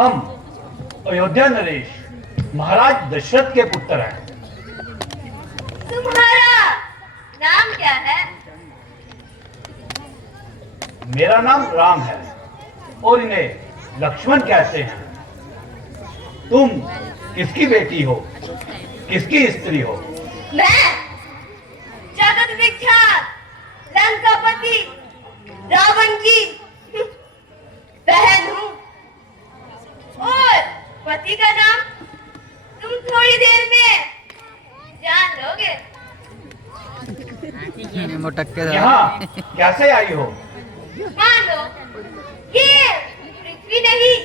हम अयोध्या नरेश महाराज दशरथ के पुत्र हैं। तुम्हारा नाम क्या है? मेरा नाम राम है और इन्हें लक्ष्मण कहते हैं। तुम किसकी बेटी हो, किसकी स्त्री हो? मैं जगत विख्यात लंकापति रावण की बहन हूँ और पति का नाम तुम थोड़ी देर में जान लोगे। यहाँ कैसे आई हो? मान लो ये पृथ्वी नहीं,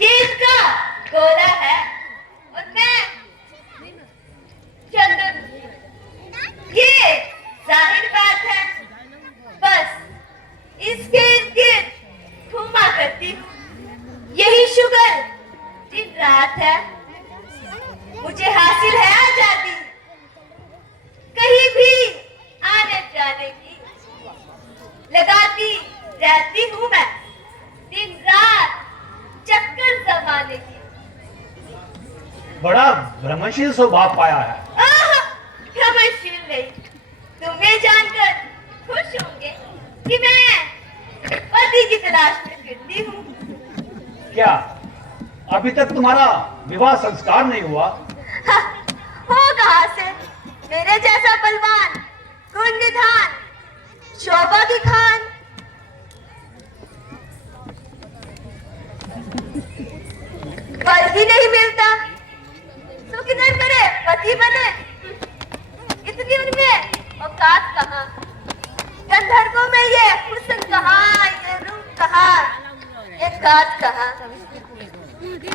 ये इसका गोला है और मैं चंद्र। ये जाहिर बात है, बस इसके इर्द गिर्द घूमा करती हूँ। यही शुगर दिन रात है। मुझे हासिल है आजादी, कहीं भी आने जाने की लगाती रहती हूँ मैं दिन रात चक्कर जमाने की। बड़ा भ्रमणशील स्वभाव पाया है। भ्रमणशील नहीं, तुम ये जानकर खुश होंगे कि मैं पति की तलाश में फिरती हूँ। क्या अभी तक तुम्हारा विवाह संस्कार नहीं हुआ? हो कहाँ से? मेरे जैसा बलवान, गुण निधान, शोभा की खान फल ही नहीं मिलता तो किधर करे पति बने। इतनी उनमें औकात कहाँ, गंधर्वों में ये हुस्न कहाँ, ये रूप कहाँ, ये कात कहाँ।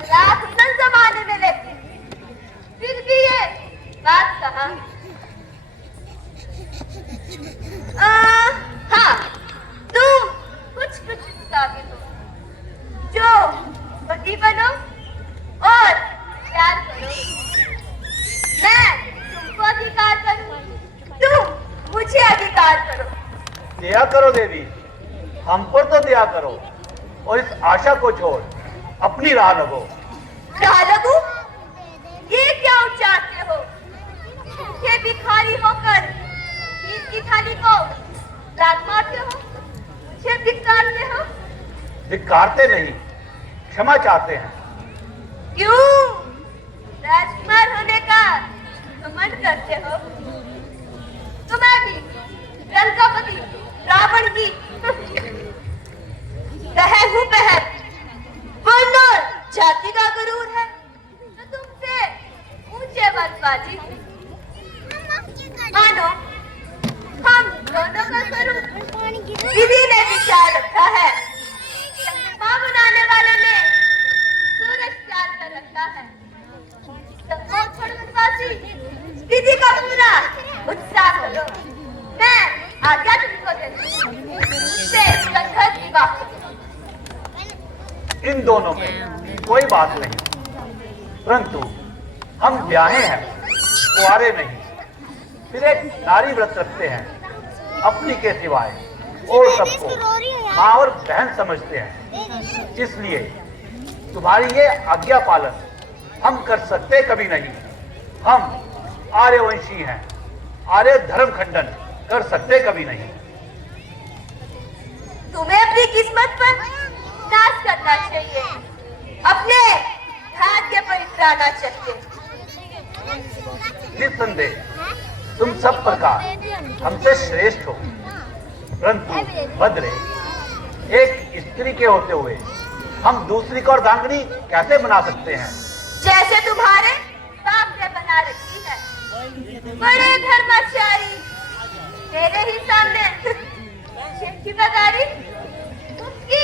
लाख हुस्न जमाने में लेती फिर भी ये बात कहाँ। हाँ, तुम कुछ काबिल हो जो पति बनो और प्यार करो। मैं तुमको अधिकार करूं, तुम मुझे अधिकार करो। दया करो देवी, हम पर तो दया करो और इस आशा को छोड़ अपनी राह लगो। राह लगूं? ये क्या उच्चारते हो? भूखे भिखारी होकर खीर की थाली को लात मारते हो, मुझे धिक्कारते हो। धिक्कारते नहीं, क्षमा चाहते हैं। क्यों? राजकुमार होने का घमंड करते हो? तो मैं भी लंकापति रावण की बहन हूँ, बहन। वर्ण और जाति का गुरूर है तो तुमसे ऊंचे मतबाजी हूँ। मानो हम दोनों का स्वरूप विधि ने विचार रखा है, चंद्रमा बनाने वाले ने सूरज तैयार कर रखा है। विधि का पूरा उत्साह करो। मैं आज्ञा तुमको देती हूँ। गंधर्व विवाह। इन दोनों में कोई बात नहीं, परंतु हम ब्याहे हैं, कुंवारे नहीं। फिर एक नारी व्रत रखते हैं, अपनी के सिवाय और सबको माँ और बहन समझते हैं। इसलिए तुम्हारी ये आज्ञा पालन हम कर सकते कभी नहीं। हम आर्यवंशी हैं, आर्य धर्म खंडन कर सकते कभी नहीं। तुम्हें अपनी किस्मत पर नाश करना चाहिए, अपने भाग्य पर इतराना चाहिए। निस्संदेह तुम सब प्रकार हमसे श्रेष्ठ हो, परंतु भद्रे, एक स्त्री के होते हुए हम दूसरी को अर्धांगिनी कैसे बना सकते हैं? जैसे तुम्हारे बाप ने बना रखी है। बड़े धर्माचारी मेरे ही सामने की बगारी उसकी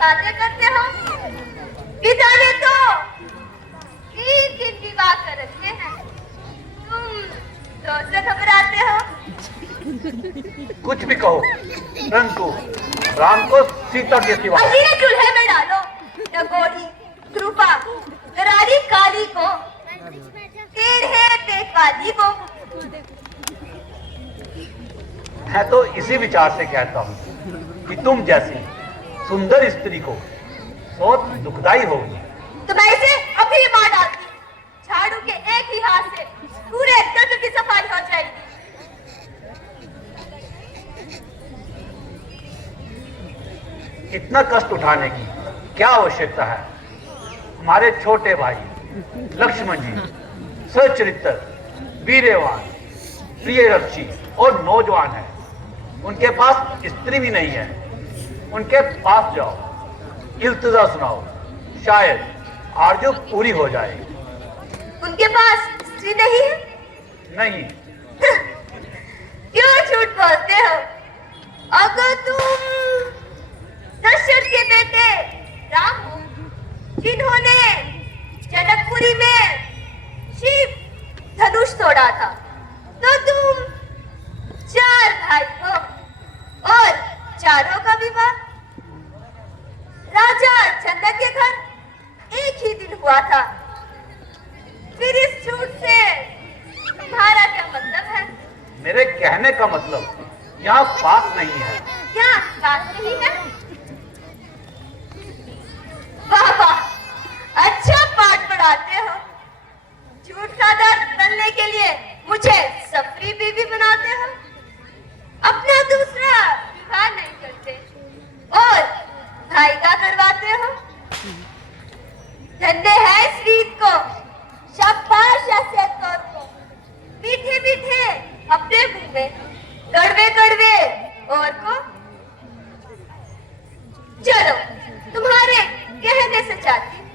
बातें करते हो। पिता ने तो 3 दिन विवाह कर रखे हैं, तुम 2 से घबराते हो। कुछ भी कहो, परंतु राम को सीता के सिवा चूल्हे में डालो। डगोरी, कृपा, करारी काली को, टेढ़े पेटवाली को। मैं तो इसी विचार से कहता हूँ कि तुम जैसी सुंदर स्त्री को बहुत दुखदाई होगी तो मैं इसे अभी मार डालती। झाड़ू के एक ही हाथ से पूरे घर की सफाई हो जाएगी। इतना कष्ट उठाने की क्या आवश्यकता है? हमारे छोटे भाई लक्ष्मण जी सच्चरित्र, वीरवान, प्रियरक्षी और नौजवान है। उनके पास स्त्री भी नहीं है। उनके पास जाओ, इल्तिजा सुनाओ, शायद आरज़ू पूरी हो जाए। उनके पास स्त्री नहीं है? नहीं। क्यों झूठ बोलते हो? अगर तुम दशरथ के बेटे राम हो, जिन्होंने जनकपुरी में शिव धनुष तोड़ा था, तो तुम 4 भाई हो और चारों का विवाह राजा जनक के घर एक ही दिन हुआ था। फिर इस झूठ से तुम्हारा क्या मतलब है? मेरे कहने का मतलब यहाँ बात नहीं है। क्या बात नहीं है? वाह वाह, अच्छा पाठ पढ़ाते हो। झूठ का दर्द तलने के लिए मुझे सफरी बीवी बनाते हो। अपना दूसरा विवाह नहीं करते और भाई का करवाते हो। धन्य है इस रीत को, शाबाश ऐसे कौर को। मीठे मीठे अपने मुंह में, कड़वे कड़वे और को। चलो तुम्हारे कहने से चाहती हूँ।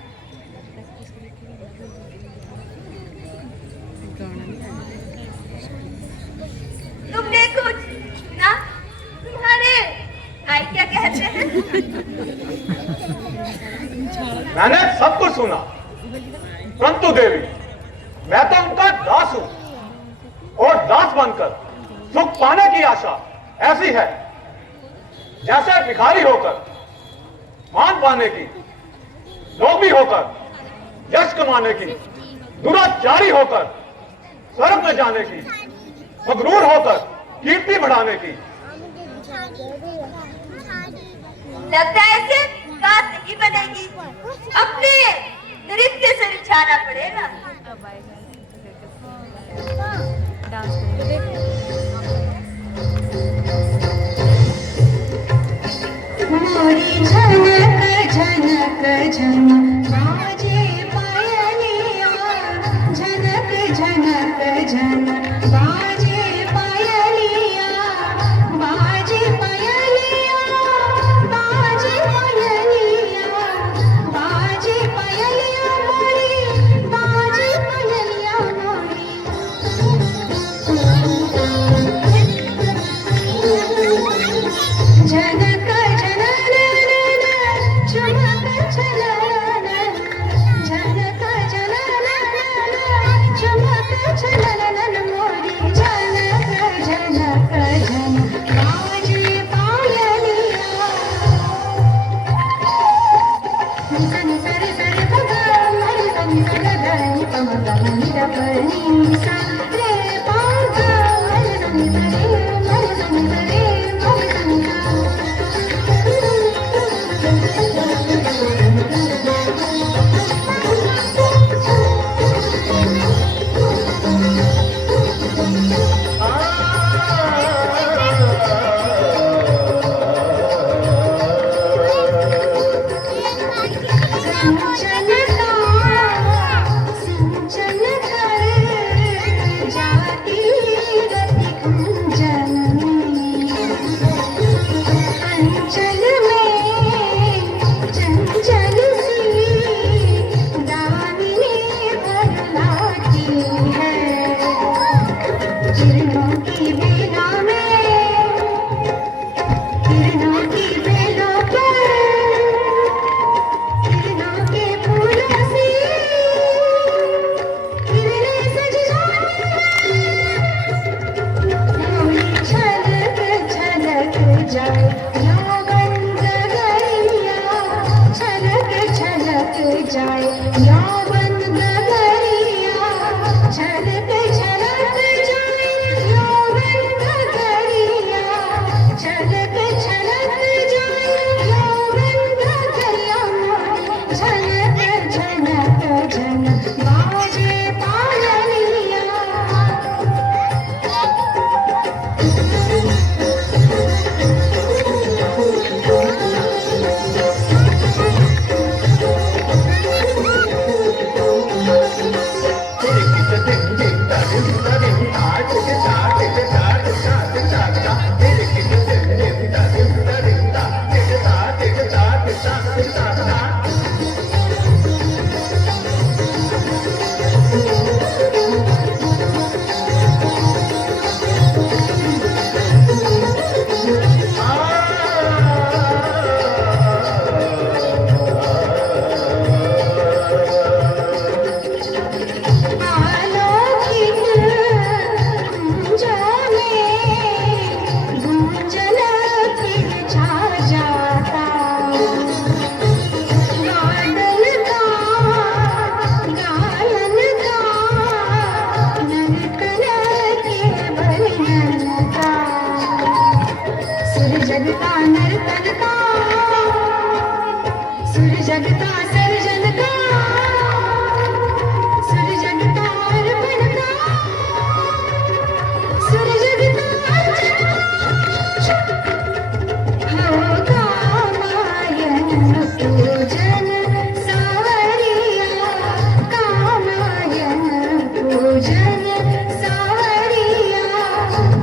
तुमने कुछ ना? तुम्हारे भाई क्या कहते हैं? मैंने सब कुछ सुना, परंतु देवी, मैं तो उनका दास हूं और दास बनकर सुख पाने की आशा ऐसी है जैसे भिखारी होकर मान पाने की, लोभी होकर यश कमाने की, दुराचारी होकर स्वर्ग में जाने की, मगरूर होकर कीर्ति बढ़ाने की। लगता है इसे बात नहीं बनेगी। अपने नृत्य से रिझाना पड़ेगा। मोरी झनक झनक झनक बाजे पायलिया, झनक झनक झनक बाजे पायलिया, बाजे पायलिया, बाजे पायलिया, बाजे पायलिया मोरी, बाजे पायलिया मोरी। झनक झनक झनक झनक जगता सर्जन का, सुर जगता अर्पण का, सुर जगता अर्पण हो कामायन पूजन सावरिया, कामायन पूजन सावरिया,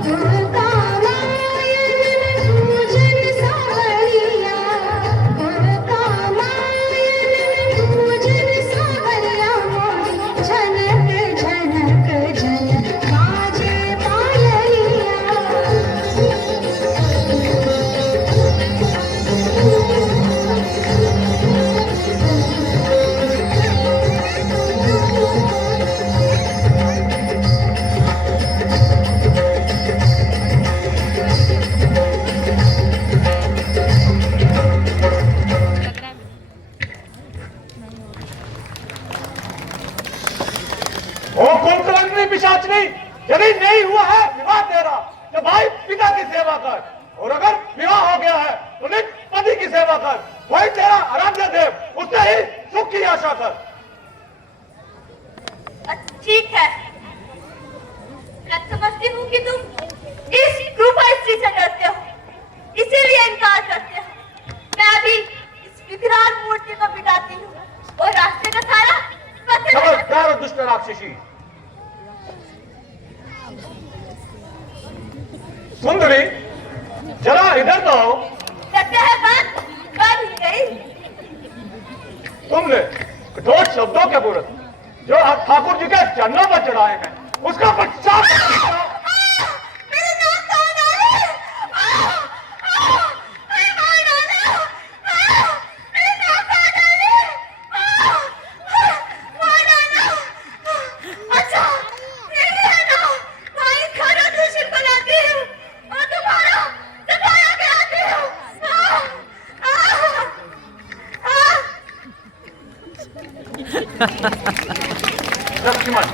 हो कामायन पूजन सावरिया, हो कामायन पूजन सावरिया, मोरी झनक झनक झन बाजे पायलिया। ओ कुंभकर्णी पिशाचनी, यदि नहीं हुआ है विवाह तेरा तो भाई पिता की सेवा कर, और अगर विवाह हो गया है तो निज पति की सेवा कर, वही तेरा आराध्य देव, उससे ही सुख की आशा कर। ठीक है, मैं समझती हूँ कि तुम इस रूपा स्त्री से डरते हो, इसीलिए इनकार करते हो। मैं अभी इस विकराल मूर्ति को मिटाती हूँ और रास्ते का सारा पत्थर खबरदार दुष्ट राक्षसी। सुंदरी, जरा इधर तो आओ। लगता है बात बन ही गई। तुमने दो शब्दों के पुरुष जो ठाकुर जी के चरणों पर चढ़ाए हैं, उसका पश्चात मेरे नाम कौन डाले? मेरे मार डाले। मेरे नाम कौन डाले? मार डाला। अच्छा, नहीं है ना? भाई खाना दूसरे को लाती हूँ और तुम्हारा सफाया कराती हूँ। लक्ष्मण